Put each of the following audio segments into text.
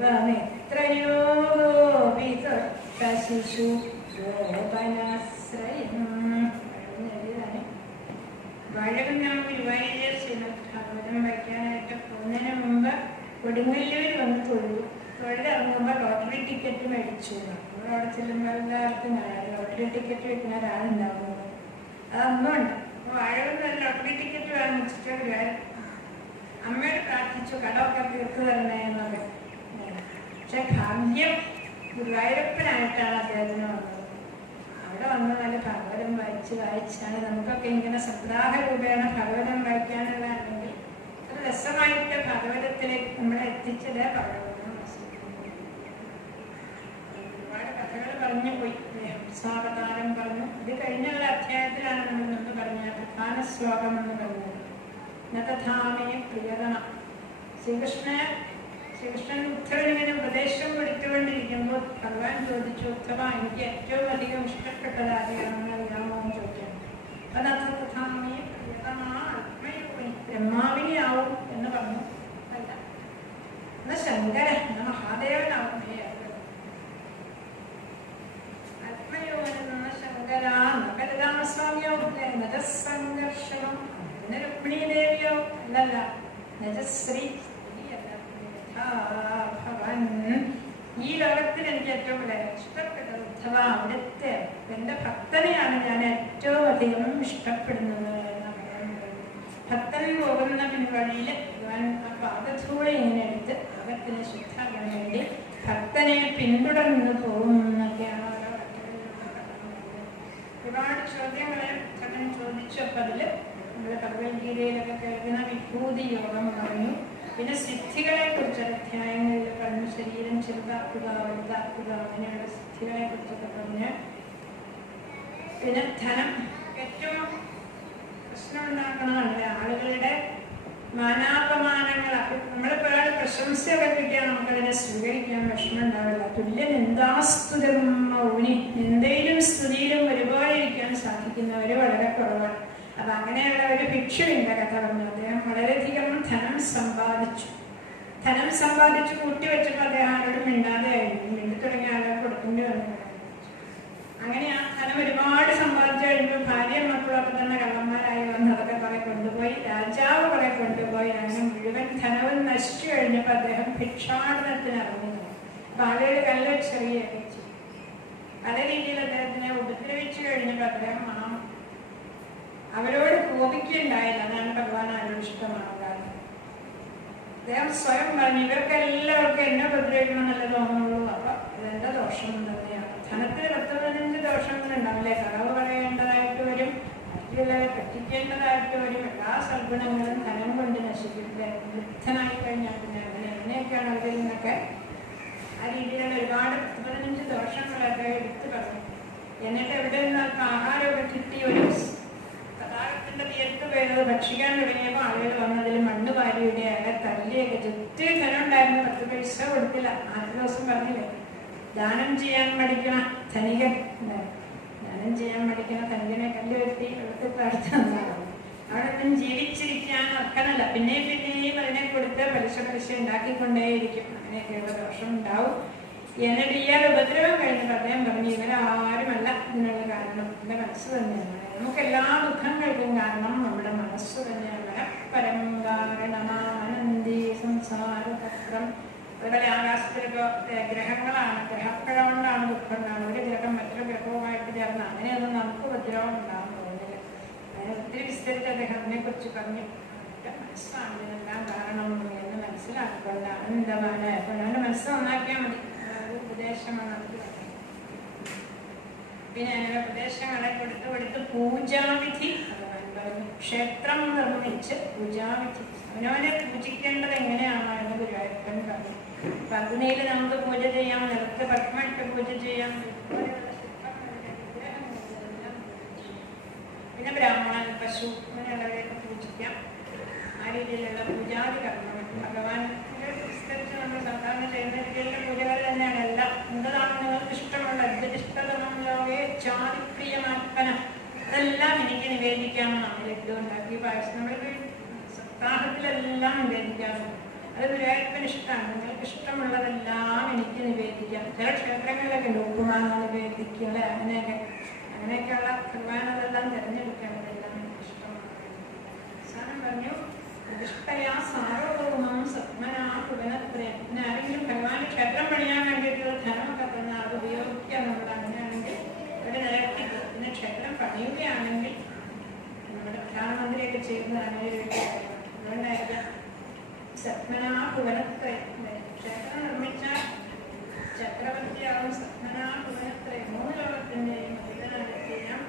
എത്രയോ ശിശു വഴകുന്ന ഗുരുവായൂർ ഭാഗവതം വയ്ക്കാനായിട്ട് പോകുന്നതിന് മുമ്പ് കൊടുങ്ങല്ലൂർ വന്ന് തൊഴിലിറങ്ങുമ്പോൾ ലോട്ടറി ടിക്കറ്റ് മേടിച്ചു. നമ്മളവിടെ ചെല്ലുമ്പോൾ എല്ലാവർക്കും ലോട്ടറി ടിക്കറ്റ് വെക്കുന്ന ഒരാളുണ്ടാവുന്നു. അതൊന്നുമുണ്ട്. അപ്പോൾ വഴകുന്ന ലോട്ടറി ടിക്കറ്റ് വാങ്ങിച്ചിട്ട് ഗുരുവായൂർ അമ്മയോട് പ്രാർത്ഥിച്ചു കടമൊക്കെ തീർത്തു തരണേ എന്നൊക്കെ. പക്ഷെ ഭാഗ്യം ഗുരുവായൂരപ്പനായിട്ടാണ് അദ്ദേഹത്തിന് വന്നത്. അവിടെ വന്ന് നല്ല ഭഗവതം വായിച്ചാണ് നമുക്കൊക്കെ ഇങ്ങനെ സപ്താഹ രൂപേണ ഭഗവതം വായിക്കാനുള്ള അല്ലെങ്കിൽ ഒരു രസമായിട്ട് ഭഗവതത്തിലേക്ക് നമ്മളെ എത്തിച്ചത് ഭഗവതം. ഒരുപാട് കഥകൾ പറഞ്ഞു പോയി. സ്വാവതാരം പറഞ്ഞു. ഇത് കഴിഞ്ഞുള്ള അധ്യായത്തിലാണ് നമ്മൾ മുമ്പ് പറഞ്ഞ പ്രധാന ശ്ലോകം എന്ന് പറഞ്ഞത്. നതഥാമേ പ്രിയതമ. ശ്രീകൃഷ്ണൻ ഉദ്ധവനിങ്ങനെ ഉപദേശം കൊടുത്തുകൊണ്ടിരിക്കുമ്പോൾ ഭഗവാൻ ചോദിച്ചു, ഉദ്ധവ എനിക്ക് ഏറ്റവും അധികം ഇഷ്ടപ്പെട്ടത് ആരെയാണെന്ന് അറിയാമോ എന്ന് ചോദിക്കണം. അപ്പൊ നതഥാമേ പ്രിയതമ ആത്മയോഗി ബ്രഹ്മാവിനെയാവും എന്ന് പറഞ്ഞു. അല്ല, എന്നാ ശങ്കരൻ എന്ന മഹാദേവനാവും. ആത്മയോഗൻ എന്ന ശങ്കര കലരാമസ്വാമിയാവും. നജസംഘർഷണം രുക്മിണീ ദേവിയോ അല്ലല്ല, നജശ്രീ ഭഗവാൻ. ഈ ലോകത്തിൽ എനിക്ക് ഏറ്റവും കൂടുതൽ ഇഷ്ടപ്പെട്ടത് ഉദ്ധവ അവിടുത്തെ എന്റെ ഭക്തനെയാണ് ഞാൻ ഏറ്റവും അധികം ഇഷ്ടപ്പെടുന്നത് എന്നാണ് പറയുന്നത്. ഭക്തൻ പോകുന്ന പിൻവഴിയിൽ ഭഗവാൻ ആ പാദധൂളി ഇങ്ങനെ എടുത്ത് ലോകത്തിന് ശുദ്ധാക്കാൻ വേണ്ടി ഭക്തനെ പിന്തുടർന്ന് പോകും എന്നൊക്കെയാണ് ഓരോ വാക്കുകളിലൂടെ പറയുന്നത്. ഒരുപാട് ചോദ്യങ്ങളെ ഭക്തൻ ചോദിച്ചപ്പോൾ അതിൽ നമ്മൾ ഭഗവത്ഗീതയിലൊക്കെ കേൾക്കുന്ന വിഭൂതി യോഗം പറഞ്ഞു. പിന്നെ സിദ്ധികളെ കുറിച്ച് അധ്യായങ്ങളിൽ പറഞ്ഞു. ശരീരം ചെറുതാക്കുക വലുതാക്കുക അങ്ങനെയുള്ള സിദ്ധികളെ കുറിച്ചൊക്കെ പറഞ്ഞ്. പിന്നെ ധനം ഏറ്റവും പ്രശ്നമുണ്ടാക്കണതാണ് ആളുകളുടെ മാനാപമാനങ്ങൾ. നമ്മളിപ്പോൾ പ്രശംസയൊക്കെ കിട്ടിയാൽ നമുക്കതിനെ സ്വീകരിക്കാൻ വിഷമം ഉണ്ടാവില്ല. തുല്യ നിന്ദാസ്തുതം മൗനി. നിന്ദയിലും സ്തുതിയിലും ഒരുപോലെ ഇരിക്കാൻ സാധിക്കുന്നവർ വളരെ കുറവാണ്. അപ്പൊ അങ്ങനെയുള്ള ഒരു ഭിക്ഷുവിന്റെ കഥ പറഞ്ഞു. അദ്ദേഹം വളരെയധികം ധനം സമ്പാദിച്ചു കൂട്ടിവെച്ചപ്പോൾ അദ്ദേഹം ആരോടും മിണ്ടാതെ കഴിഞ്ഞു. മിണ്ടി തുടങ്ങിയ ആളെ കൊടുക്കേണ്ടി വന്നു. അങ്ങനെ ആ ധനം ഒരുപാട് സമ്പാദിച്ചു കഴിഞ്ഞപ്പോൾ ഭാര്യയും മക്കളൊക്കെ തന്നെ കള്ളന്മാരായി വന്ന് അതൊക്കെ കുറെ കൊണ്ടുപോയി. രാജാവ് കുറെ കൊണ്ടുപോയി. അങ്ങനെ മുഴുവൻ ധനവും നശിച്ചു കഴിഞ്ഞപ്പോൾ അദ്ദേഹം ഭിക്ഷാടനത്തിന് ഇറങ്ങി. അപ്പൊ ആളുകൾ കല്ലെറിയുകയൊക്കെ ചെയ്തു. പല രീതിയിൽ അദ്ദേഹത്തിനെ ഉപദ്രവിച്ചു കഴിഞ്ഞപ്പോൾ അദ്ദേഹം അവരോട് കോപിക്കുകയുണ്ടായില്ല. അതാണ് ഭഗവാൻ ആരോട് ഇഷ്ടമാകാറ്. അദ്ദേഹം സ്വയം പറഞ്ഞു, ഇവർക്ക് എല്ലാവർക്കും എന്നെ ഉപദ്രവിക്കണമെന്നല്ലേ തോന്നുള്ളൂ. അപ്പൊ ഇതെന്റെ ദോഷം തന്നെയാണ്. ധനത്തിന് 10-15 ദോഷങ്ങളുണ്ടാവില്ലേ. കളവ് പറയേണ്ടതായിട്ട് വരും, മറ്റുള്ളവരെ പറ്റിക്കേണ്ടതായിട്ട് വരും. എല്ലാ സദ്ഗുണങ്ങളും ധനം കൊണ്ട് നശിപ്പിക്കുക. വൃദ്ധനായി കഴിഞ്ഞാൽ പിന്നെ അങ്ങനെ എങ്ങനെയൊക്കെയാണ് അതിൽ നിന്നൊക്കെ ആ രീതിയിലുള്ള ഒരുപാട് 10-15 ദോഷങ്ങളൊക്കെ എടുത്തു പറഞ്ഞു. എന്നിട്ട് എവിടെ നിന്നൊക്കെ ആഹാരമൊക്കെ കിട്ടി ഒരു പതാകത്തിന്റെ തീർത്ത് പോയത് ഭക്ഷിക്കാൻ തുടങ്ങിയപ്പോൾ ആളുകൾ വന്നതിൽ മണ്ണ് വാരിയുടെ അയാളെ തല്ലിയൊക്കെ ഒത്തിരി ധനം ഉണ്ടായിരുന്നു. 10 പൈസ കൊടുത്തില്ല. ആദ്യ ദിവസം പറഞ്ഞില്ലേ, ദാനം ചെയ്യാൻ മടിക്കണ ധനികൻ ധനികനെ കല്ല് വരുത്തി എടുത്ത് താഴ്ത്തി തന്നാണ്. അവിടെ ഒന്നും ജീവിച്ചിരിക്കാൻ ഒക്കണല്ല. പിന്നെയും അതിനെ കൊടുത്ത് പലിശ ഉണ്ടാക്കിക്കൊണ്ടേയിരിക്കും. അങ്ങനെയൊക്കെയുള്ള ദോഷം ഉണ്ടാവും. എന്നിട്ട് ഇയാൾ ഉപദ്രവം കഴിഞ്ഞപ്പോൾ അദ്ദേഹം പറഞ്ഞു, ഇവരാരുമല്ല ഇതിനുള്ള കാരണം, എൻ്റെ മനസ്സ് തന്നെയാണ്. നമുക്ക് എല്ലാ ദുഃഖങ്ങൾക്കും കാരണം നമ്മുടെ മനസ്സ് തന്നെയാണ്. പരംകാരണമാനന്ദി സംസാരപത്രം. അതുപോലെ ആകാശത്തിലൊക്കെ ഗ്രഹങ്ങളാണ്. ഗ്രഹപ്പിഴ കൊണ്ടാണ് ദുഃഖം ഉണ്ടാകുന്നത്. ഒരു ഗ്രഹം മറ്റൊരു ഗ്രഹവുമായിട്ട് ചേർന്ന് അങ്ങനെയൊന്നും നമുക്ക് ഉപദ്രവം ഉണ്ടാകാൻ പോകുന്നില്ല. അതിനെ ഒത്തിരി വിസ്തരിച്ച് അദ്ദേഹം അതിനെക്കുറിച്ച് പറഞ്ഞു. അവരുടെ മനസ്സാണ് ഇതിനെല്ലാം കാരണം എന്ന് മനസ്സിലാക്കിക്കൊണ്ട് ആനന്ദമാണ്. അപ്പോൾ അവൻ്റെ മനസ്സ് നന്നാക്കിയാൽ മതി. ഉപദേശമാണ് നമുക്ക്. പിന്നെ അങ്ങനെ ഉപദേശങ്ങളെ കൊടുത്ത് പൂജാവിധി ഭഗവാൻ പറഞ്ഞു. ക്ഷേത്രം നിർമ്മിച്ച് പൂജാവിധി, അവനവനെ പൂജിക്കേണ്ടത് എങ്ങനെയാണോ എന്ന് ഗുരുവായൂരപ്പൻ പറഞ്ഞു. പത്നിയിൽ നമുക്ക് പൂജ ചെയ്യാം, നിലത്ത് പത്മയിട്ട് പൂജ ചെയ്യാം. പിന്നെ ബ്രാഹ്മണൻ, പശു അങ്ങനെയുള്ളവരെയൊക്കെ പൂജിക്കാം. ആ രീതിയിലുള്ള പൂജാതി കർമ്മങ്ങൾ ഭഗവാൻ വിസ്തരിച്ച് നമ്മൾ സാധാരണ ചെയ്യുന്ന രീതിയിലുള്ള പൂജകൾ തന്നെയാണ് എല്ലാം. എന്താണ് നിങ്ങൾക്ക് ഇഷ്ടമുള്ള ഇഷ്ടതമം ലോകെ ചാരിപ്രിയമാക്കന, അതെല്ലാം എനിക്ക് നിവേദിക്കാമെന്ന് നമ്മൾ ഇട്ടുണ്ടാക്കി പായസം നമ്മൾ സപ്താഹത്തിലെല്ലാം നിവേദിക്കാറുണ്ട്. അത് ഗുരുവായൂരപ്പന് ഇഷ്ടമാണ്. നിങ്ങൾക്ക് ഇഷ്ടമുള്ളതെല്ലാം ചെയ്യാം. ചില ക്ഷേത്രങ്ങളിലൊക്കെ ഉണ്ട് ഉപ്പുമാനാണ് വേദിക്കുക അല്ലെ, അങ്ങനെയൊക്കെയുള്ള ഭഗവാൻ അതെല്ലാം തിരഞ്ഞെടുക്കേണ്ടതെല്ലാം ഇഷ്ടമാണ്. അവസാനം പറഞ്ഞു പ്രതിഷ്ഠയാ സാർവഭൗമം സത്മനാ ഭുവനത്രയം. പിന്നെ ആരെങ്കിലും ഭഗവാന്റെ ക്ഷേത്രം പണിയാൻ വേണ്ടിയിട്ടുള്ള ധനമൊക്കെ തന്നാൽ അത് ഉപയോഗിക്കുക എന്നുള്ളത്. അങ്ങനെയാണെങ്കിൽ ഒരു നിലയ്ക്ക് പിന്നെ ക്ഷേത്രം പണിയുകയാണെങ്കിൽ നമ്മുടെ പ്രധാനമന്ത്രിയൊക്കെ ചെയ്യുന്ന അങ്ങനെ ഒരു അതുകൊണ്ടായിരിക്കാം സത്മനാ ഭുവനത്രയം. ക്ഷേത്രം നിർമ്മിച്ചാൽ ചക്രവർത്തിയാവും. സത്മനാ ഭുവനത്രയം 3 ലോകത്തിൻ്റെയും അധികനായിരിക്കാം.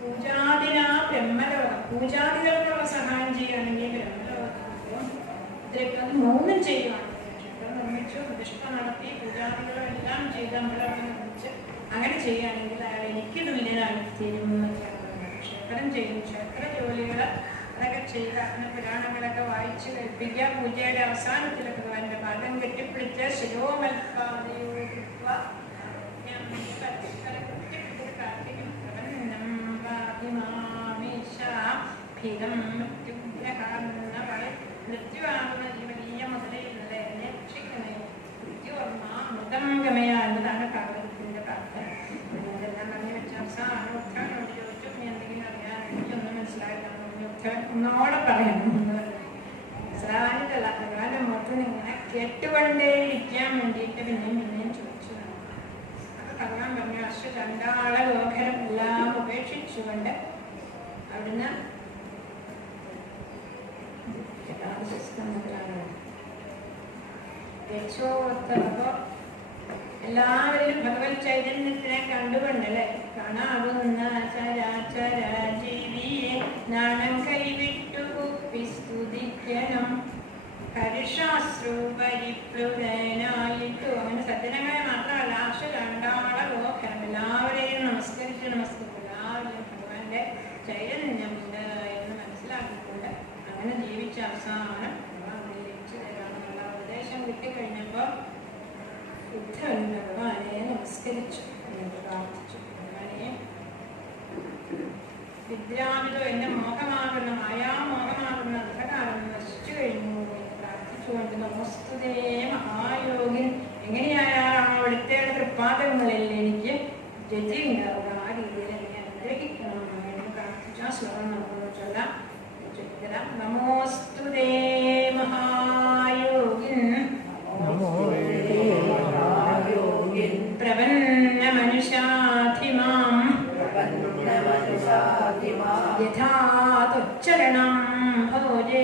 പൂജാദിനാ ബ്രഹ്മലോകം. പൂജാദികൾക്കുള്ള സഹായം ചെയ്യുകയാണെങ്കിൽ ബ്രഹ്മലോകത്തിലും ഇത്രയൊക്കെ 3 ചെയ്യുകയാണെങ്കിൽ ക്ഷേത്രം നിർമ്മിച്ചു, പ്രതിഷ്ഠ നടത്തി, പൂജാദികളും എല്ലാം ചെയ്ത് അമ്പലമൊക്കെ നിർമ്മിച്ച് അങ്ങനെ ചെയ്യുകയാണെങ്കിൽ അയാൾ എനിക്ക് തുല്യനായി തീരും എന്നൊക്കെയാണ് പറയുന്നത്. ക്ഷേത്രം ചെയ്യും, ക്ഷേത്ര ജോലികൾ അതൊക്കെ ചെയ്യുക. അങ്ങനെ പുരാണങ്ങളൊക്കെ വായിച്ച് കേൾപ്പിക്കുക. പൂജയുടെ അവസാനത്തിലൊക്കെ ഭഗവാന്റെ പാദം കെട്ടിപ്പിടിച്ച് ശിരോമൽപാദയോടുക പ്രാർത്ഥിക്കും. മൃത്യുവാകുന്ന ജീവനീയ മുതലേ രക്ഷിക്കണേ. മൃത്യുവർമ്മ മൃതം ഗമയ എന്നതാണ് കാവലത്തിന്റെ പ്രാർത്ഥന. ഇതെല്ലാം പറഞ്ഞു വെച്ച അവസാനം ഉത്തരനോട് ചോദിച്ചു, നീ എന്തെങ്കിലും അറിയാൻ എനിക്കൊന്നും മനസ്സിലായില്ല. ഒന്നോടെ പറയണം മനസ്സിലാവാനിട്ടല്ല, ഭഗവാന്റെ മുഖത്തിന് ഇങ്ങനെ കേട്ടുകൊണ്ടേയിരിക്കാൻ വേണ്ടിയിട്ട് പിന്നെയും ചോദിച്ചു. അപ്പൊ ഭഗവാൻ പറഞ്ഞു ചണ്ടാള ലോകരം എല്ലാം ഉപേക്ഷിച്ചുകൊണ്ട് അവിടുന്ന് അപ്പൊ എല്ലാവരിലും ഭഗവത് ചൈതന്യത്തിനെ കണ്ടുകൊണ്ടല്ലേ കാണാവുന്ന ചരാചരാജീവിയെ നാണം കൈവിട്ടു സ്തുതിക്കണം ഹരിശാസ്ത്രു പരിപ്ലുതനായിട്ടു. അങ്ങനെ സജ്ജനങ്ങളെ മാത്രമല്ല ചണ്ടാള ലോകരം എല്ലാവരെയും നമസ്കരിച്ച് എല്ലാവരെയും ഭഗവാന്റെ ചൈതന്യമുണ്ട് എന്ന് മനസ്സിലാക്കിക്കൊണ്ട് അങ്ങനെ ജീവിച്ച അവസാനം ജയിച്ചു തരാമെന്നുള്ള ഉപദേശം കിട്ടിക്കഴിഞ്ഞപ്പോൾ ഉദ്ധവൻ ഭഗവാനെ നമസ്കരിച്ചു, പ്രാർത്ഥിച്ചു. ഭഗവാനെ വിദ്യാമിതോ എന്റെ മോഹമാകുന്ന മായാമോഹമാകുന്ന അന്ധകാരം നശിച്ചു കഴിഞ്ഞു എന്ന് പ്രാർത്ഥിച്ചുകൊണ്ട് നമസ്തുതേ മഹായോഗിൻ. എങ്ങനെയായാണോ അവിടുത്തെ തൃപ്പാദങ്ങളിൽ എനിക്ക് ജഡ്ജി ഉണ്ടാവുക ആ രീതിയിൽ എന്നെ അനുഗ്രഹിക്കണം എന്ന് പ്രാർത്ഥിച്ചു. ആ ശ്ലോകം നമുക്ക് ചൊല്ലാം. നമോസ്തുതേ മഹായോഗിൻ പ്രപന്ന മനുഷ്യാധിമാം യഥാ തുച്ഛരണം ഭോജേ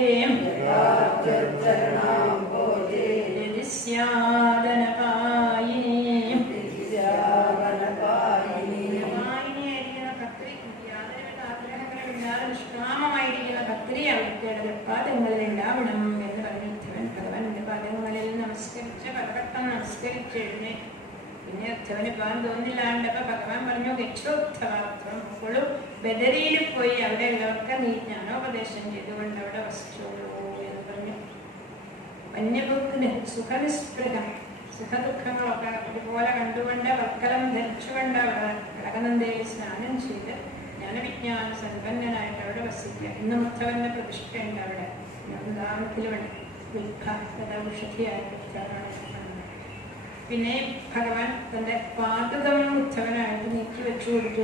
നിഷ്കാമമായിരിക്കുന്ന ഭക്തി അവിടുത്തെ പാദങ്ങളിൽ ഉണ്ടാവണം എന്ന് പറഞ്ഞു ഭഗവാന്റെ പാദങ്ങളിൽ നമസ്കരിച്ച് പലവട്ടം നമസ്കരിച്ച് എഴുന്നേ. പിന്നെ ഉദ്ധവന് പോകാൻ തോന്നില്ലാണ്ടപ്പോ ഭഗവാൻ പറഞ്ഞു ഗച്ഛോദ്ധവാത്രം. അപ്പോഴും ബദരിയിൽ പോയി അവിടെ ഉള്ളവർക്ക് നീ ജ്ഞാനോപദേശം ചെയ്തുകൊണ്ട് അവിടെ വസിച്ചോളൂ എന്ന് പറഞ്ഞു. വന്യഭൂത്തിന് സുഖനിസ്പൃഹം സുഖദുഃഖങ്ങളൊക്കെ അതുപോലെ കണ്ടുകൊണ്ട് വക്കലം ധരിച്ചുകൊണ്ട് കടകനന്ദയിൽ സ്നാനം ചെയ്ത് ജ്ഞാനവിജ്ഞാന സമ്പന്നനായിട്ട് അവിടെ വസിക്കുക. ഇന്ന് ഉദ്ധവന്റെ പ്രതിഷ്ഠയുണ്ട് അവിടെ. വൃന്ദാവനത്തിലുണ്ട് ഔഷധിയായിട്ട് പിന്നെ ഭഗവാൻ തന്റെ പാദുകം ഉദ്ധവനായിട്ട് നീക്കി വെച്ചു കൊടുത്തു.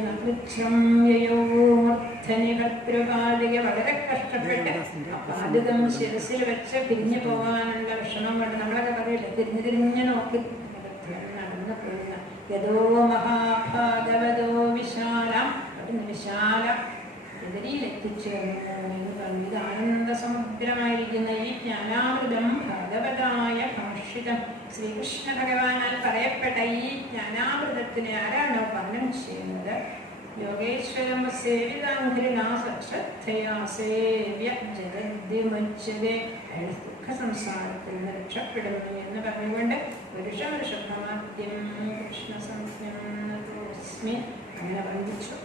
ഭർത്തൃപാലിക വളരെ കഷ്ടപ്പെട്ട് പാദുകം ശിരസിൽ വെച്ച് പിരിഞ്ഞു പോകാനുള്ള വിഷമം കൊണ്ട് നമ്മളൊക്കെ പറയില്ല, തിരിഞ്ഞു നോക്കി നടന്നു പോകുന്ന യഥോ മഹാഭാഗവതോ വിശാലം വിശാലം എതിരിയിലെത്തിച്ചു എന്ന് പറഞ്ഞു. ഇത് ആനന്ദസമുദ്രമായിരിക്കുന്ന ഈ ജ്ഞാനാമൃതം ഭാഗവതായ ഭാഷിതം ശ്രീകൃഷ്ണ ഭഗവാനാൽ പറയപ്പെട്ട ഈ ജ്ഞാനാമൃതത്തിന് ആരാണോ പാനം ചെയ്യുന്നത്? യോഗേശ്വരം സേവിതാംഘ്രിനാ ശ്രദ്ധയാ സേവ്യ ജഗദ്വിമുച്യതേ, അയാൾ ദുഃഖ സംസാരത്തിൽ നിന്ന് രക്ഷപ്പെടുന്നു എന്ന് പറഞ്ഞുകൊണ്ട് പുരുഷവൃഷഭമാദ്യം കൃഷ്ണസംജ്ഞം നതോസ്മി അങ്ങനെ വർണ്ണിച്ചു.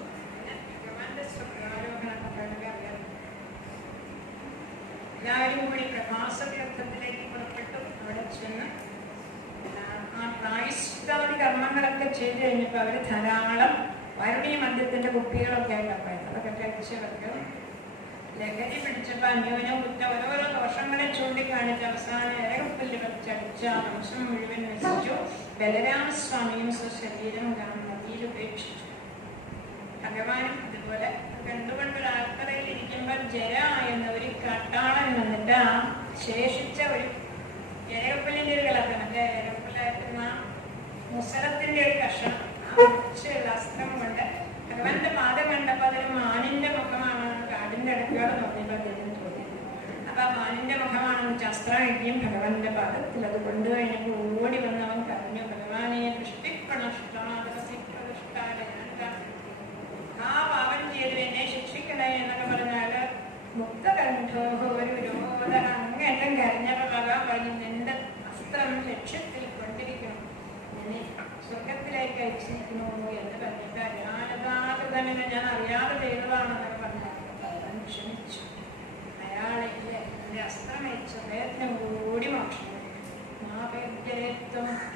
എല്ലാവരും കൂടി പ്രഭാസതീർത്ഥത്തിലേക്ക് പുറപ്പെട്ടു. അവിടെ ചെന്ന് ആ പ്രായശ്ചിത്താദി കർമ്മങ്ങളൊക്കെ ചെയ്ത് കഴിഞ്ഞപ്പോൾ അവർ ധാരാളം വരണീ മദ്യത്തിന്റെ കുപ്പികളൊക്കെ ആയിട്ട് അതൊക്കെ കഴിച്ചവർക്ക് ലഹരി പിടിച്ചപ്പോൾ അന്യോന്യം കുറ്റ ഓരോരോ ദോഷങ്ങളെ ചൂണ്ടിക്കാണിച്ച് അവസാനം ഇരകപ്പല്ല് വെച്ചടിച്ച വംശം മുഴുവൻ നശിച്ചു. ബലരാമസ്വാമിയും സ്വശരീരം നദിയിൽ ഉപേക്ഷിച്ചു. ഭഗവാനും അതുപോലെ കണ്ടുകൊണ്ട് ഒരാൾക്കറയിൽ ഇരിക്കുമ്പോൾ ജര എന്ന ഒരു കാട്ടാളൻ വന്നിട്ട് ആ ശേഷിച്ച ഒരു ഇരകപ്പല്ലിന്റെ ഒരു കളത്ത് മറ്റേ ഇരകപ്പല്ലായിരുന്ന മുസലത്തിന്റെ ഒരു കഷണം ആ അസ്ത്രം കൊണ്ട് ഭഗവാന്റെ പാദം കണ്ടപ്പോൾ അതൊരു മാനിന്റെ മുഖമാണെന്ന് കാടിന്റെ അടുക്കള നോക്കിയപ്പോൾ അദ്ദേഹം തോന്നി. അപ്പൊ ആ മാനിന്റെ മുഖമാണെന്ന് അസ്ത്രം കിട്ടിയും ഭഗവാന്റെ പാദത്തിൽ അത് കൊണ്ടുകഴിഞ്ഞപ്പോൾ ഓടി വന്ന് അവൻ കരഞ്ഞു, ഭഗവാനെ ആ പാപം ചെയ്ത് എന്നെ ശിക്ഷിക്കണേ എന്നൊക്കെ പറഞ്ഞാല് മുക്തകണ്ഠോ ഒരു വിരോധ അങ്ങേറ്റം കരഞ്ഞപ്പോൾ ഭഗവാൻ പറഞ്ഞു, നിന്റെ അസ്ത്രം ലക്ഷ്യത്തിൽ കൊണ്ടിരിക്കണം, എന്നെ സ്വർഗത്തിലേക്ക് അയച്ചിരിക്കണോ എന്ന് പറഞ്ഞിട്ട് അജ്ഞാനതാകൃതനെ ഞാൻ അറിയാതെ ചെയ്തതാണെന്നൊക്കെ പറഞ്ഞു. ഭഗവാൻ ക്ഷമിച്ചു. അയാളെ എന്റെ അസ്ത്രം അയച്ചു പ്രയത്നം കൂടി മോക്ഷം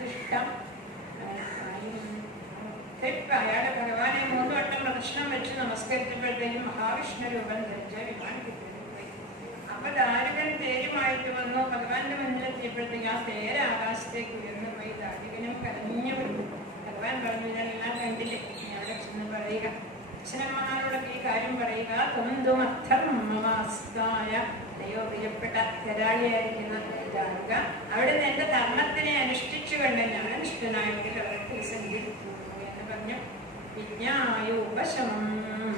ഇഷ്ടം അയാളെ ഭഗവാനെ 3 വട്ടം പ്രദക്ഷിണം വെച്ച് നമസ്കരിച്ചപ്പോഴത്തേക്കും മഹാവിഷ്ണു രൂപം ധരിച്ച വിമാൻ കിട്ടിപ്പോയി. അപ്പൊ ദാരികൻ തേരുമായിട്ട് വന്നു. ഭഗവാന്റെ മുന്നിലെത്തിയപ്പോഴത്തേക്ക് ആ തേര് ആകാശത്തേക്ക് ഉയർന്നു പോയി. ദാരികനും കരഞ്ഞു വിട്ടു. ഭഗവാൻ പറഞ്ഞു, ഇതെല്ലാം കണ്ടില്ലേ, അവിടെ ചെന്ന് പറയുക, അച്ഛനമ്മമാരോടൊക്കെ ഈ കാര്യം പറയുക. തൊന്തും അർത്ഥർമ്മമാസ്തായ ദൈവ പ്രിയപ്പെട്ട തെരാളിയായിരിക്കുന്ന ദാരിക, അവിടുന്ന് എന്റെ ധർമ്മത്തിനെ അനുഷ്ഠിച്ചു കണ്ട് ഞാൻ അനുഷ്ഠനായിട്ട് കളത്തിൽ സഞ്ചരിക്കുന്നു എന്ന് പറഞ്ഞു. വിജ്ഞായോപശമം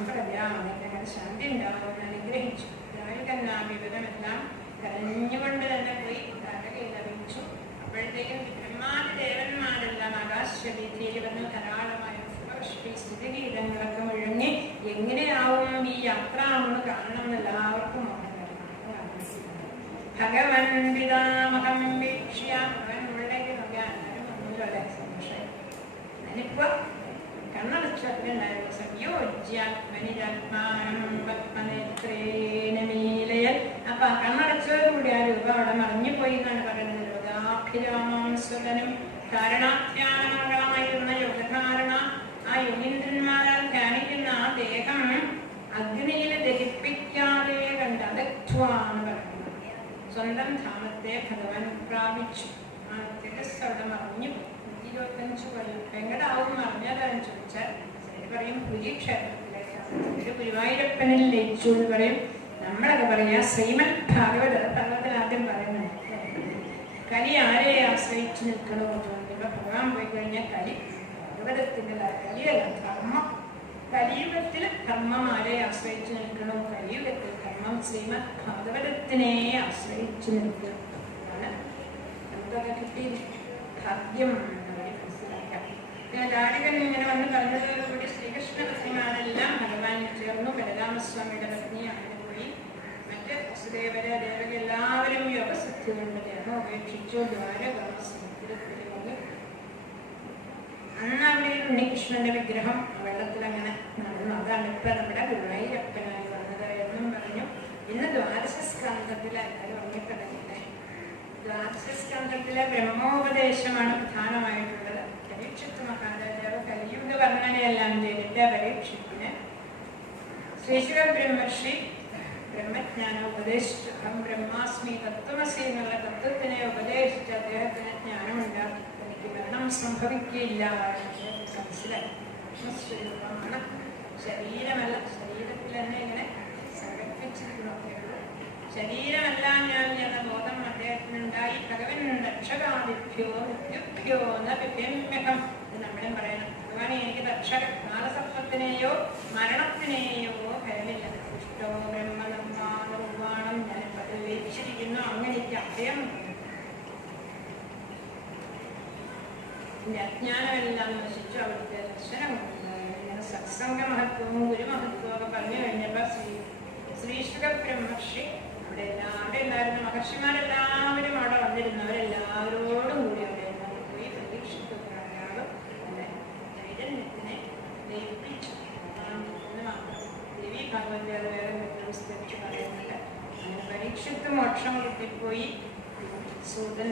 പ്രജാനങ്ങനെ ശാന്തി ഉണ്ടാവുമെന്ന് അനുഗ്രഹിച്ചു. ദാരികന്നാ വിവരമെല്ലാം കരഞ്ഞുകൊണ്ട് തന്നെ പോയി ദാരികയിൽ അറിയിച്ചു. അപ്പോഴത്തേക്കും ബ്രഹ്മാതി ദേവന്മാരെല്ലാം ആകാശവീതിയിൽ വന്ന് ധാരാളമായ സ്ഥിതിഗീതങ്ങളൊക്കെ മുഴങ്ങി എങ്ങനെയാവും ഈ യാത്ര എന്ന് കാണണം എന്ന് എല്ലാവർക്കും ഭഗവൻ പിതാമഹം വീക്ഷ്യ ഭഗവൻ ഉള്ളിലേക്ക് നോക്കിയാൽ ആരും ഒന്നുമില്ല സന്തോഷമായി. ഞാനിപ്പോ കണ്ണടച്ചുണ്ടായിരുന്നു. സംയോജ്യാത്മനിരാത്മാനം പത്മനേത്രേന മീലയൽ. അപ്പൊ ആ കണ്ണടച്ചതോടുകൂടി ആ രൂപം അവിടെ മറിഞ്ഞുപോയി എന്നാണ് പറയുന്നത്. ലോകാഭിരാമാംസ്വതനും കാരണാത്യാനമംഗളമായിരുന്ന യോഗധാരണ ആ യോഗീന്ദ്രന്മാരാൽ ധ്യാനിക്കുന്ന ആ ദേഹം അഗ്നിയിൽ ദഹിപ്പിക്കാതെ കണ്ട് അദഗ്ധ്വാണ് പറയുന്നത്. സ്വന്തം ധാമത്തെ ഭഗവാൻ പ്രാപിച്ചു. ആ തിരസ്സവിടെ മറിഞ്ഞു 25 കൊല്ലം. എങ്ങടാവും മറിഞ്ഞതാന്ന് ചോദിച്ചാൽ പറയും പുരീക്ഷേത്രത്തിലേക്ക് ഗുരുവായൂരപ്പനിൽ ലയിച്ചു എന്ന് പറയും. നമ്മളൊക്കെ പറയാ ശ്രീമദ് ഭാഗവത തലത്തിൽ ആദ്യം പറയുന്നത് കലി ആരെ ആശ്രയിച്ചു നിൽക്കണോ ചോദിക്കുമ്പോൾ ഭഗവാൻ പോയി കഴിഞ്ഞാൽ കലി ഭാഗവതത്തിന്റെ കലിയല്ല ധർമ്മം. കലിയുഗത്തിൽ ധർമ്മം ആരെ ആശ്രയിച്ചു നിൽക്കണോ, കലിയുഗത്തിൽ ധർമ്മം ശ്രീമദ് ഭാഗവതത്തിനെ ആശ്രയിച്ചു നിൽക്കണം. അതാണ് നമുക്കൊക്കെ കിട്ടിയത് ഭാഗ്യം എന്നവരെ മനസ്സിലാക്കാം. ദാരികൻ ഇങ്ങനെ വന്ന് പറഞ്ഞതോടുകൂടി ശ്രീകൃഷ്ണ പത്നിമാരെല്ലാം ഭഗവാൻ ചേർന്നു. ബലരാമസ്വാമിയുടെ പത്നി അവിടെ പോയി. മറ്റ് വസുദേവര ദേവക എല്ലാവരും യോഗസിദ്ധി കൊണ്ട് ദേഹം ഉപേക്ഷിച്ചു. ദ്വാരകാസമുദ്രത്തിൽ വന്ന് അന്ന് അവിടെ ഉണ്ണികൃഷ്ണന്റെ വിഗ്രഹം വെള്ളത്തിൽ അങ്ങനെ നടന്നു. അതാണ് ഇപ്പൊ നമ്മുടെ ഗുരുവായൂരപ്പനായി വന്നത് എന്നും പറഞ്ഞു. ഇന്ന് ദ്വാദശസ്കന്ധത്തിൽ എല്ലാവരും ഉറങ്ങിക്കിടങ്ങില്ലേ. ദ്വാദശസ്കന്ധത്തിലെ ബ്രഹ്മോപദേശമാണ് പ്രധാനമായിട്ടുള്ളത്. പരീക്ഷിത്ത് മഹാരാജാവ് കലിയുഗ വർണ്ണനയെല്ലാം ചെയ്തിട്ട് പരീക്ഷിത്തിന് ശ്രീശുര ബ്രഹ്മർഷി ബ്രഹ്മജ്ഞാനം ഉപദേശിച്ചു. അഹം ബ്രഹ്മാസ്മി തത്വമസി എന്നുള്ള തത്വത്തിനെ ഉപദേശിച്ച് അദ്ദേഹത്തിന് ജ്ഞാനമുണ്ടാക്കി. എനിക്ക് മരണം സംഭവിക്കില്ല മനസ്സിലാക്കി. സ്വരൂപമാണ്, ശരീരമല്ല. ശരീരത്തിൽ തന്നെ ഇങ്ങനെ സങ്കല്പിച്ചിരിക്കുന്നൊക്കെ ഉള്ളൂ. ശരീരമല്ല ഞാൻ എന്ന ബോധം അദ്ദേഹത്തിനുണ്ടായി. ഭഗവൻ രക്ഷകാദിഭ്യോ മൃത്യുഭ്യോ നമ്യഹം എന്ന് നമ്മളും പറയണം. ഭഗവാനെ എനിക്ക് രക്ഷക കാലസർപ്പത്തിനെയോ മരണത്തിനെയോ ഭയമില്ല. ഇഷ്ടോ ബ്രഹ്മനിർമ്മാണം ഞാൻ പതിവേച്ചിരിക്കുന്നു. അങ്ങനെ എനിക്ക് അഭയം. എന്റെ അജ്ഞാനമെല്ലാം നശിച്ചു. അവിടുത്തെ ദർശനമുണ്ടായി. ഇങ്ങനെ സത്സംഗ മഹത്വവും ഗുരുമഹത്വവും ഒക്കെ പറഞ്ഞു കഴിഞ്ഞപ്പോൾ ശ്രീശുക ബ്രഹ്മർഷി അവിടെ ഉണ്ടായിരുന്ന മഹർഷിമാരെല്ലാവരും അവിടെ വന്നിരുന്നവരെല്ലാവരോടും കൂടി അവിടെ പോയി പരീക്ഷിക്കുന്നവരാളും അല്ലെ ചൈതന്യത്തിനെ ലയിപ്പിച്ചു എന്ന് മാത്രം. ദേവി ഭാഗവതി അത് വേറെ പുസ്തകിച്ച് പറയുന്നുണ്ട്. അങ്ങനെ പരീക്ഷിത്ത് മോക്ഷം കിട്ടിപ്പോയി. സൂതൻ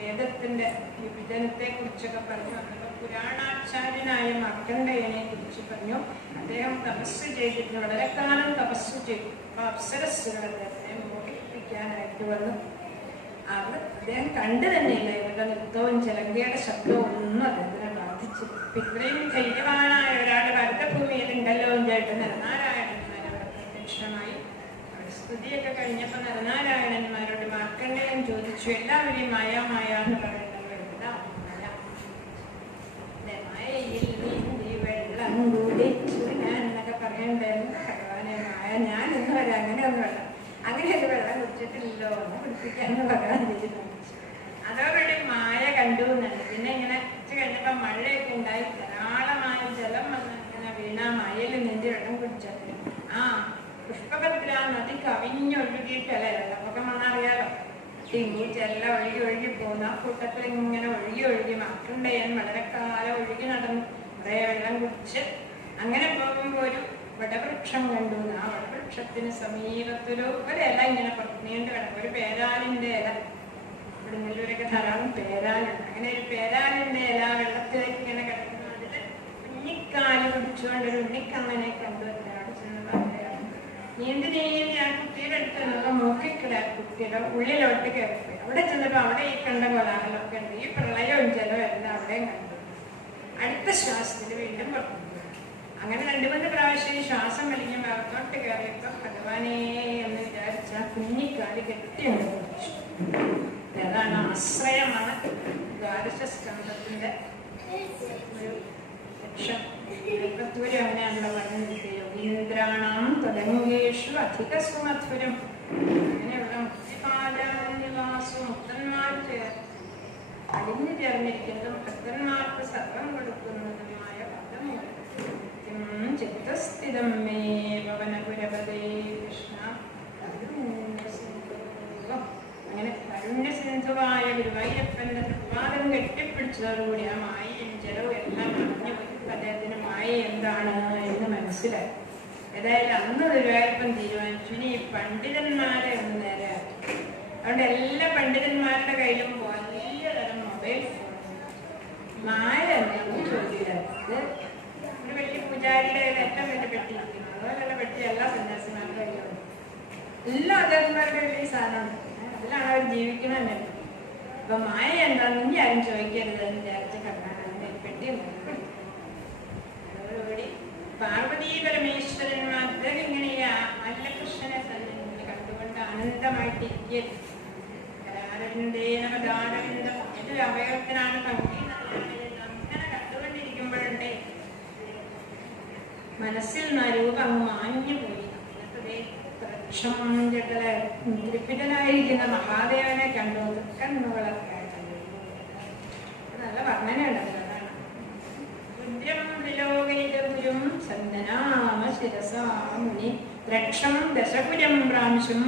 വേദത്തിന്റെ വിഭജനത്തെ കുറിച്ചൊക്കെ പറഞ്ഞു. അപ്പോൾ പുരാണാചാര്യനായ മാർക്കണ്ഡേയനെ കുറിച്ച് പറഞ്ഞു. അദ്ദേഹം തപസ് ചെയ്തിട്ട് വളരെ കാലം തപസ് ചെയ്തു. അപ്പൊ അപ്സരസ്സുകൾ അദ്ദേഹത്തെ മോഹിപ്പിക്കാനായിട്ട് വന്നു. അത് അദ്ദേഹം കണ്ടു തന്നെയില്ല. ഇവരുടെ നൃത്തവും ചിലങ്കയുടെ ശബ്ദവും ഒന്നും അദ്ദേഹത്തിനെ ബാധിച്ചു. ഇത്രയും ധൈര്യവാനായ ഒരാളുടെ ഭരതഭൂമിയിലുണ്ടല്ലോ ചേട്ട് നരനാരായണന്മാരോട് പ്രത്യക്ഷമായി. സ്തുതിയൊക്കെ കഴിഞ്ഞപ്പോൾ നരനാരായണന്മാരോട് മാർക്കണ്ഡേയൻ ചോദിച്ചു, എല്ലാവരെയും മായ മായ എന്ന് പറയുന്നത് എന്താ മായ? മായയിൽ നീന്തി വെള്ളം കുടിച്ചു ഞാൻ എന്നൊക്കെ പറയണ്ടായിരുന്നു. ഭഗവാനെ മായ ഞാൻ എന്ന് പറയാം, അങ്ങനെയൊന്നും വേണ്ട, അങ്ങനെ ഒരു വെള്ളം കുടിച്ചിട്ടില്ലല്ലോ എന്ന് കുടിപ്പിക്കാന്ന് ഭഗവാൻ ചെയ്തു. അതോടുകൂടി മായ കണ്ടു എന്നുണ്ട്. പിന്നെ ഇങ്ങനെ ഉച്ച കഴിഞ്ഞപ്പോൾ മഴയൊക്കെ ഉണ്ടായി, ധാരാളമായ ജലം വന്ന് ഇങ്ങനെ വീണ മയയിൽ നീന്തി വെള്ളം കുടിച്ചത്. പുഷ്പഭദ്ര നദി കവിഞ്ഞൊഴുകിയിട്ടല്ലേ, വെള്ളപ്പൊക്കം വന്നറിയാലോ, തിങ്ങൂച്ചെല്ല ഒഴുകി ഒഴുകി പോകുന്ന ആ കൂട്ടത്തിൽ ഇങ്ങനെ ഒഴുകി ഒഴുകി മാർക്കണ്ഡേയൻ വളരെ കാലം ഒഴുകി നടന്നു കുറേ വെള്ളം കുടിച്ച് അങ്ങനെ പോകുമ്പോൾ ഒരു വടവൃക്ഷം കണ്ടു. ആ വടവൃക്ഷത്തിന് സമീപത്തൊരു ഇല ഇങ്ങനെ നീണ്ടു കിടക്കും, ഒരു പേരാലിന്റെ ഇല. ഇവിടെ നെല്ലൂരൊക്കെ ധാരാളം പേരാലുണ്ട്. അങ്ങനെ ഒരു പേരാലിന്റെ ഇല വെള്ളത്തിലേക്ക് ഇങ്ങനെ കിടക്കുന്നു. അതില് കുഞ്ഞിക്കാല് പിടിച്ചുകൊണ്ടൊരു ഉണ്ണിക്കണ്ണനെ കണ്ടു. എന്നോട് ചെന്ന് നീന്തി നീന്തി ആ കുട്ടിയുടെ അടുത്ത് നോക്കിക്കിട കുട്ടിയുടെ ഉള്ളിലോട്ട് കയറിപ്പോയി. അവിടെ ചെന്നപ്പോൾ അവിടെ ഈ കണ്ട കോലാഹലമൊക്കെ ഉണ്ട്. ഈ പ്രളയവും ജലവും എല്ലാം അവിടെയും കണ്ടു. അടുത്ത ശ്വാസത്തിൽ വീണ്ടും പുറത്തു. അങ്ങനെ 2-3 പ്രാവശ്യം ശ്വാസം വലിഞ്ഞ് അകത്തോട്ട് കയറിയപ്പോൾ ഭഗവാനേ എന്ന് വിചാരിച്ച കുഞ്ഞിക്കാല് കെട്ടിയാണ് കുറിച്ചു. അതാണ് ആശ്രയമാണ് ദ്വാദശ സ്കന്ധത്തിന്റെ ഒരു ലക്ഷ്യം. തൂരം അങ്ങനെയാണല്ലോ പറഞ്ഞിരിക്കുക. യോഗീന്ദ്രാണാം തദംഗേഷു അധിക സുമധുരം. അങ്ങനെയുള്ള മുക്തിപാദനിവാസവും മുക്തന്മാർക്ക് അടിഞ്ഞു ചേർന്നിരിക്കുന്നതും ഭക്തന്മാർക്ക് സർവം കൊടുക്കുന്നതുമായ പദമൂലം ചിത്തസ്ഥിതം മേ പവനപുരപദേ കൃഷ്ണ. അങ്ങനെ കരുണ്യസിന്ധുവായ ഗുരുവായൂരപ്പന്റെ തൃപ്പാദം കെട്ടിപ്പിടിച്ചതോടുകൂടി ആ മായയും ജലവും എല്ലാം അറിഞ്ഞു. അദ്ദേഹത്തിന് മായ എന്താണ് എന്ന് മനസ്സിലായി. ഏതായാലും അന്ന് ഗുരുവായൂരപ്പൻ തീരുമാനിച്ചു, ഇനി ഈ പണ്ഡിതന്മാരെ ഒന്ന് നേരെ. അതുകൊണ്ട് എല്ലാ പണ്ഡിതന്മാരുടെ കയ്യിലും വലിയ തരം മൊബൈൽ ഫോൺ. മായ എന്താണെന്ന് ചോദിക്കരുത്. ഒരു വലിയ പൂജാരിയുടെ ഏറ്റവും വലിയ പെട്ടിയിരിക്കുന്നു. അതുപോലെയുള്ള പെട്ടി എല്ലാ സന്യാസിമാരുടെ കയ്യിലുണ്ട്. എല്ലാ അദ്ദേഹന്മാരുടെ വലിയ സാധനമുണ്ട്. അതിലാണ് അവർ ജീവിക്കുന്നത് തന്നെ. അപ്പൊ മായ എന്താണെന്ന് ഇനി ആരും ചോദിക്കരുത് എന്ന് വിചാരിച്ച കർണാടക പെട്ടി അതോടുകൂടി പാർവതീ പരമേശ്വരന്മാർ ഇങ്ങനെ നല്ല കൃഷ്ണനെ തന്നെ കണ്ടുകൊണ്ട് ആനന്ദമായിട്ടിരിക്കരുത്. ഏതൊരു അവയവത്തിനാണ് ഭംഗി അങ്ങനെ കണ്ടുകൊണ്ടിരിക്കുമ്പോഴുണ്ടേ മനസ്സിൽ രൂപം മാഞ്ഞു പോയി. ത്രിപിതനായിരിക്കുന്ന മഹാദേവനെ കണ്ടു. കണ്ണുകളൊക്കെ നല്ല വർണ്ണനയുണ്ടല്ലോ. ദശപുരം പ്രാംശം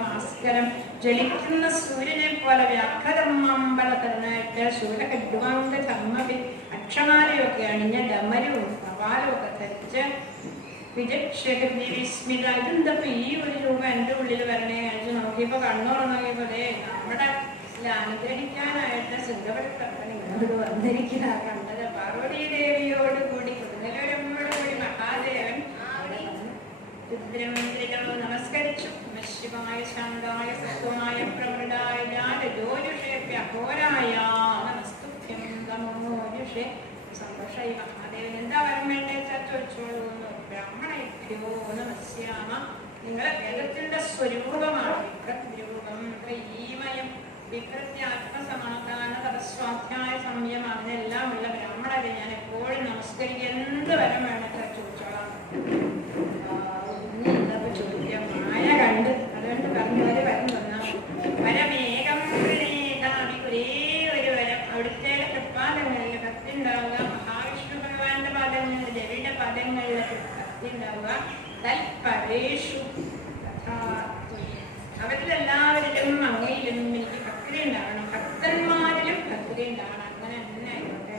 ഭാസ്കരം ജ്വലിക്കുന്ന സൂര്യനെ പോലെ വ്യാഘ്രതമ്മമ്പലത്തരനായിട്ട് ശൂലകഡ്വാങ്ക ധർമ്മവി അക്ഷമാലയൊക്കെ അണിഞ്ഞ ഡമരവും കപാലവും ധരിച്ച് വിജക്ഷസ്മിത. ഇതെന്തപ്പോ ഈ ഒരു രൂപ എൻ്റെ ഉള്ളിൽ വരണേ അഴിച്ച് നോക്കിയപ്പോ കണ്ണുറങ്ങിയപ്പോ നമ്മുടെ അനുഗ്രഹിക്കാനായിട്ട് സിദ്ധപ്പെടുത്തപ്പൻ ഇങ്ങോട്ട് വന്നിരിക്കുന്ന കണ്ടത് പാർവതീ ദേവിയോട് കൂടി കുടുങ്ങലോരമ്മയോട് കൂടി മഹാദേവൻ നമസ്കരിച്ചു. ശിവായ ശാന്തായ സത്വമായ പ്രമൃതായ ജ്ഞാനജോരുഷേഭ്യഘോരായ നമസ്തുഭ്യം നമോരുഷേ. സന്തോഷമായി. മഹാദേവൻ എന്താ വരം വേണ്ടേ ചോദിച്ചോളൂ. ബ്രാഹ്മണേഭ്യോ നമസ്യാമ. നിങ്ങളെ വേദത്തിന്റെ സ്വരൂപമാണ് വിക്രൂപം ഈമയം. വിക്രത്തെ ആത്മസമാധാന തപസ്വാധ്യായ സംയം അങ്ങനെല്ലാം ഉള്ള ബ്രാഹ്മണരെ ഞാൻ എപ്പോഴും നമസ്കരിക്കുക. എന്ത് വരം വേണമെന്ന് ചോദിച്ചോളാം. ചോദിക്കാം. മായ കണ്ട് അതുകൊണ്ട് പറഞ്ഞവര് വരം തന്നാൽ വരമേകം ഒരേ ഒരു വരം. അവിടുത്തെ തൃപ്പാദങ്ങളിൽ കത്തുണ്ടാവുക. മഹാവിഷ്ണു ഭഗവാന്റെ പാദങ്ങളിൽ രവിയുടെ പാദങ്ങളിൽ കത്തുണ്ടാവുക. തൽപരേഷു അവരിലെല്ലാവരിലും അങ്ങയിലും എനിക്ക് ഭക്തി ഉണ്ടാവണം. ഭക്തന്മാരിലും ഭക്തി ഉണ്ടാവണം. അങ്ങനെ തന്നെ ആയിക്കോട്ടെ.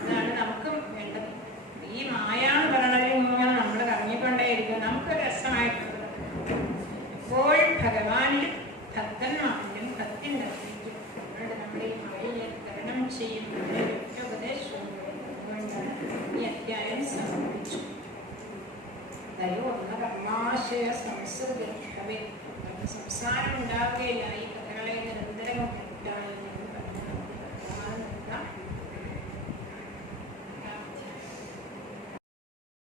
അതാണ് നമുക്കും വേണ്ടത്. ഈ മായ എന്ന് പറയണത് ഇങ്ങനെ നമ്മൾ കറങ്ങിക്കൊണ്ടേയിരിക്കും. നമുക്കൊരു രസമായിട്ടുള്ളത് എപ്പോഴും ഭഗവാനിലും ഭക്തന്മാരിലും ഭക്തി ഉണ്ടാവും. ചെയ്യും ഉപദേശമാണ് ഈ അധ്യായം സമർപ്പിച്ചു. ദൈവം കർമാശയ സംസർഗ സംസാരം ഉണ്ടാവുകയില്ല. ഈ കഥകളെ നിരന്തരം കേട്ടാൽ